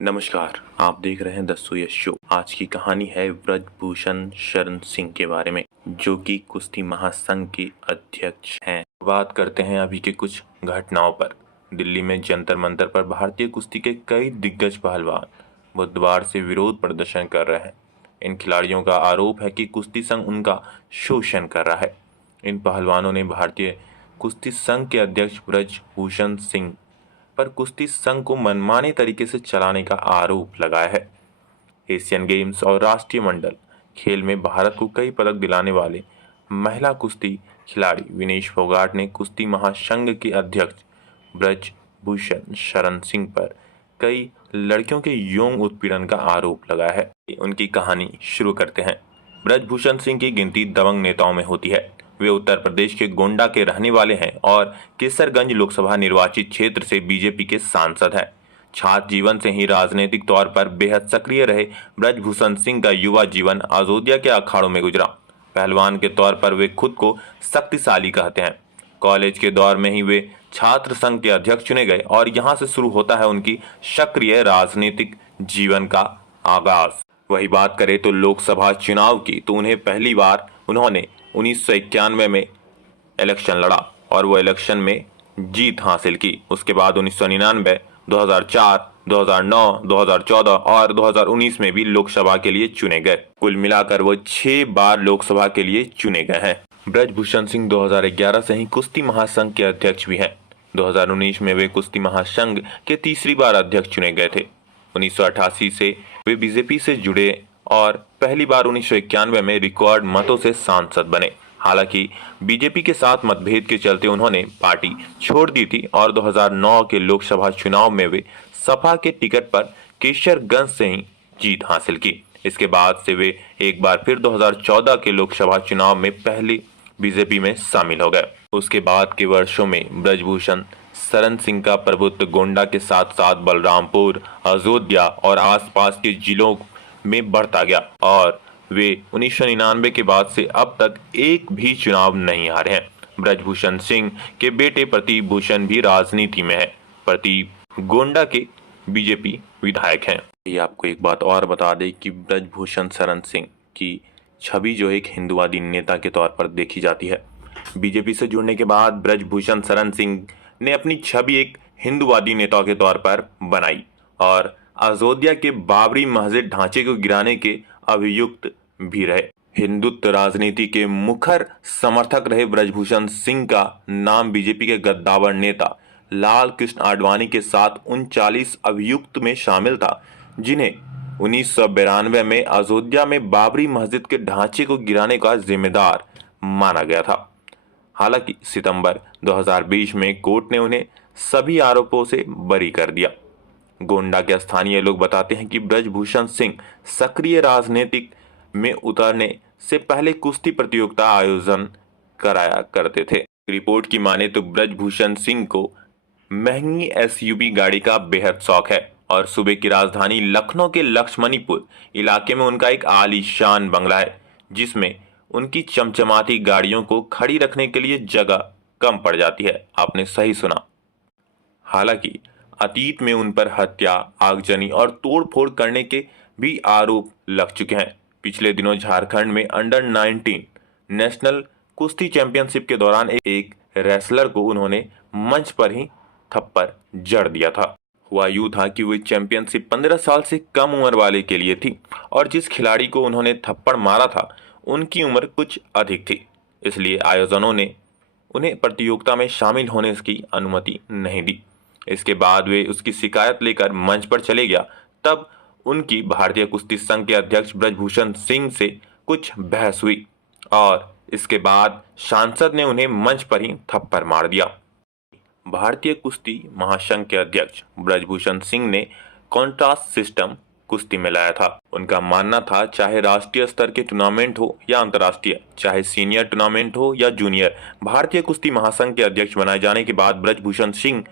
नमस्कार, आप देख रहे हैं द सुयश शो। आज की कहानी है ब्रजभूषण शरण सिंह के बारे में, जो कि कुश्ती महासंघ के अध्यक्ष हैं। बात करते हैं अभी के कुछ घटनाओं पर। दिल्ली में जंतर मंतर पर भारतीय कुश्ती के कई दिग्गज पहलवान बुधवार से विरोध प्रदर्शन कर रहे हैं। इन खिलाड़ियों का आरोप है कि कुश्ती संघ उनका शोषण कर रहा है। इन पहलवानों ने भारतीय कुश्ती संघ के अध्यक्ष ब्रजभूषण सिंह पर कुश्ती संघ को मनमाने तरीके से चलाने का आरोप लगाया है। एशियन गेम्स और राष्ट्रीय मंडल खेल में भारत को कई पदक दिलाने वाले महिला कुश्ती खिलाड़ी विनेश फोगाट ने कुश्ती महासंघ के अध्यक्ष ब्रजभूषण शरण सिंह पर कई लड़कियों के यौन उत्पीड़न का आरोप लगाया है। उनकी कहानी शुरू करते हैं। ब्रजभूषण सिंह की गिनती दबंग नेताओं में होती है। वे उत्तर प्रदेश के गोंडा के रहने वाले हैं और केसरगंज लोकसभा निर्वाचित क्षेत्र से बीजेपी के सांसद हैं। छात्र जीवन से ही राजनीतिक तौर पर बेहद सक्रिय रहे ब्रजभूषण सिंह का युवा जीवन अयोध्या के अखाड़ों में गुजरा। पहलवान के तौर पर वे खुद को शक्तिशाली कहते हैं। कॉलेज के दौर में ही वे छात्र संघ के अध्यक्ष चुने गए और यहां से शुरू होता है उनकी सक्रिय राजनीतिक जीवन का आगाज। वही बात करें तो लोकसभा चुनाव की, तो उन्हें पहली बार उन्होंने 1991 में इलेक्शन लड़ा और वो इलेक्शन में जीत हासिल की। उसके बाद 1999, 2004, 2009, 2014 और 2019 में भी लोकसभा के लिए चुने गए। कुल मिलाकर वो 6 बार लोकसभा के लिए चुने गए हैं। ब्रजभूषण सिंह 2011 से ही कुश्ती महासंघ के अध्यक्ष भी हैं। 2019 में वे कुश्ती महासंघ के तीसरी बार अध्यक्ष चुने गए थे। 1988 से वे बीजेपी से जुड़े और पहली बार 1991 में रिकॉर्ड मतों से सांसद बने। हालांकि बीजेपी के साथ मतभेद के चलते उन्होंने पार्टी छोड़ दी थी और 2009 के लोकसभा चुनाव में वे सपा के टिकट पर केसरगंज से ही जीत हासिल की। इसके बाद से वे एक बार फिर 2014 के लोकसभा चुनाव में पहले बीजेपी में शामिल हो गए। उसके बाद के वर्षों में ब्रजभूषण शरण सिंह का प्रभुत्व गोंडा के साथ साथ बलरामपुर, अयोध्या और आसपास के जिलों में बढ़ता गया और वे 1999 के बाद से अब तक एक भी चुनाव नहीं हारे हैं। ब्रजभूषण सिंह के बेटे प्रतीप भूषण भी राजनीति में है। प्रतीप गोंडा के बीजेपी विधायक हैं। ये आपको एक बात और बता दें कि ब्रजभूषण शरण सिंह की छवि जो एक हिंदुवादी नेता के तौर पर देखी जाती है। बीजेपी से जुड़ने के बाद ब्रजभूषण शरण सिंह ने अपनी छवि एक हिंदुवादी नेता के तौर पर बनाई और अयोध्या के बाबरी मस्जिद ढांचे को गिराने के अभियुक्त भी रहे। हिंदुत्व राजनीति के मुखर समर्थक रहे ब्रजभूषण सिंह का नाम बीजेपी के गद्दावर नेता लाल कृष्ण आडवाणी के साथ 39 अभियुक्त में शामिल था, जिन्हें 1992 में अयोध्या में बाबरी मस्जिद के ढांचे को गिराने का जिम्मेदार माना गया था। हालांकि सितंबर 2020 में कोर्ट ने उन्हें सभी आरोपों से बरी कर दिया। गोंडा के स्थानीय लोग बताते हैं कि ब्रजभूषण सिंह सक्रिय राजनीतिक में उतरने से पहले कुश्ती प्रतियोगिता आयोजन कराया करते थे। रिपोर्ट की माने तो ब्रजभूषण सिंह को महंगी एसयूवी गाड़ी का बेहद शौक है और सूबे की राजधानी लखनऊ के लक्ष्मणीपुर इलाके में उनका एक आलीशान बंगला है, जिसमें उनकी चमचमाती गाड़ियों को खड़ी रखने के लिए जगह कम पड़ जाती है। आपने सही सुना। हालांकि अतीत में उन पर हत्या, आगजनी और तोड़फोड़ करने के भी आरोप लग चुके हैं। पिछले दिनों झारखंड में अंडर 19 नेशनल कुश्ती चैंपियनशिप के दौरान एक रेसलर को उन्होंने मंच पर ही थप्पड़ जड़ दिया था। हुआ यूं था कि वो चैंपियनशिप 15 साल से कम उम्र वाले के लिए थी और जिस खिलाड़ी को उन्होंने थप्पड़ मारा था उनकी उम्र कुछ अधिक थी। इसलिए आयोजनों ने उन्हें प्रतियोगिता में शामिल होने की अनुमति नहीं दी। इसके बाद वे उसकी शिकायत लेकर मंच पर चले गया। तब उनकी भारतीय कुश्ती संघ के अध्यक्ष ब्रजभूषण सिंह से कुछ बहस हुई और इसके बाद सांसद ने उन्हें मंच पर ही थप्पड़ मार दिया। भारतीय कुश्ती महासंघ के अध्यक्ष ब्रजभूषण सिंह ने कॉन्ट्रास्ट सिस्टम कुश्ती में लाया था। उनका मानना था चाहे राष्ट्रीय स्तर के टूर्नामेंट हो या अंतर्राष्ट्रीय, चाहे सीनियर टूर्नामेंट हो या जूनियर, भारतीय कुश्ती महासंघ के अध्यक्ष बनाए जाने के बाद ब्रजभूषण सिंह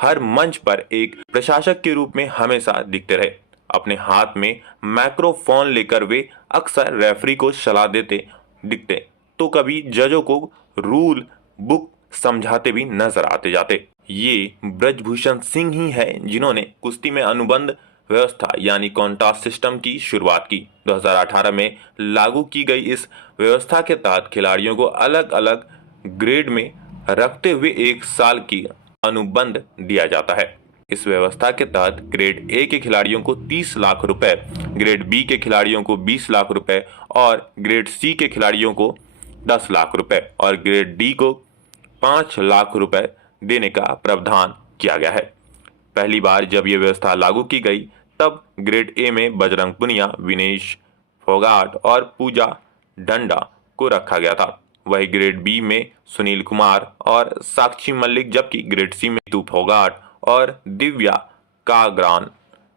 हर मंच पर एक प्रशासक के रूप में हमेशा दिखते रहे। अपने हाथ में माइक्रोफोन लेकर वे अक्सर रेफरी को सलाह देते दिखते, तो कभी जजों को रूल बुक समझाते भी नजर आते जाते। ये ब्रजभूषण सिंह ही है जिन्होंने कुश्ती में अनुबंध व्यवस्था यानी कॉन्ट्रास्ट सिस्टम की शुरुआत की। 2018 में लागू की गई इस व्यवस्था के तहत खिलाड़ियों को अलग अलग ग्रेड में रखते हुए 1 साल की अनुबंध दिया जाता है। इस व्यवस्था के तहत ग्रेड ए के खिलाड़ियों को 30 लाख रुपए, ग्रेड बी के खिलाड़ियों को 20 लाख रुपए और ग्रेड सी के खिलाड़ियों को 10 लाख रुपए और ग्रेड डी को 5 लाख रुपए देने का प्रावधान किया गया है। पहली बार जब यह व्यवस्था लागू की गई तब ग्रेड ए में बजरंग पुनिया, विनेश फोगाट और पूजा डंडा को रखा गया था। वही ग्रेड बी में सुनील कुमार और साक्षी मलिक, जबकि ग्रेड सी में तू फोगाट और दिव्या कागरान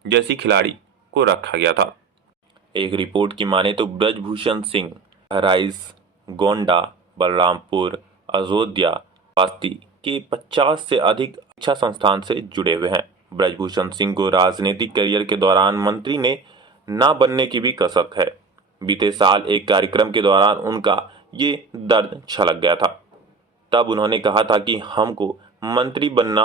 जैसी खिलाड़ी को रखा गया था। एक रिपोर्ट की माने तो ब्रजभूषण सिंह राइस, गोंडा, बलरामपुर, अयोध्या, बस्ती के 50 से अधिक शिक्षा संस्थान से जुड़े हुए हैं। ब्रजभूषण सिंह को राजनीतिक करियर के दौरान मंत्री ने ना बनने की भी कसक है। बीते साल एक कार्यक्रम के दौरान उनका ये दर्द छलक गया था। तब उन्होंने कहा था कि हमको मंत्री बनना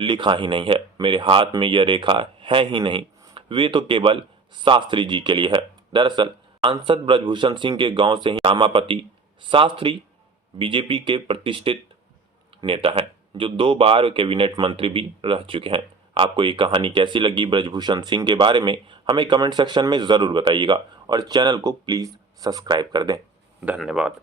लिखा ही नहीं है, मेरे हाथ में यह रेखा है ही नहीं, वे तो केवल शास्त्री जी के लिए है। दरअसल सांसद ब्रजभूषण सिंह के गांव से ही रामापति शास्त्री बीजेपी के प्रतिष्ठित नेता हैं, जो 2 बार कैबिनेट मंत्री भी रह चुके हैं। आपको ये कहानी कैसी लगी ब्रजभूषण सिंह के बारे में हमें कमेंट सेक्शन में ज़रूर बताइएगा और चैनल को प्लीज़ सब्सक्राइब कर दें। धन्यवाद।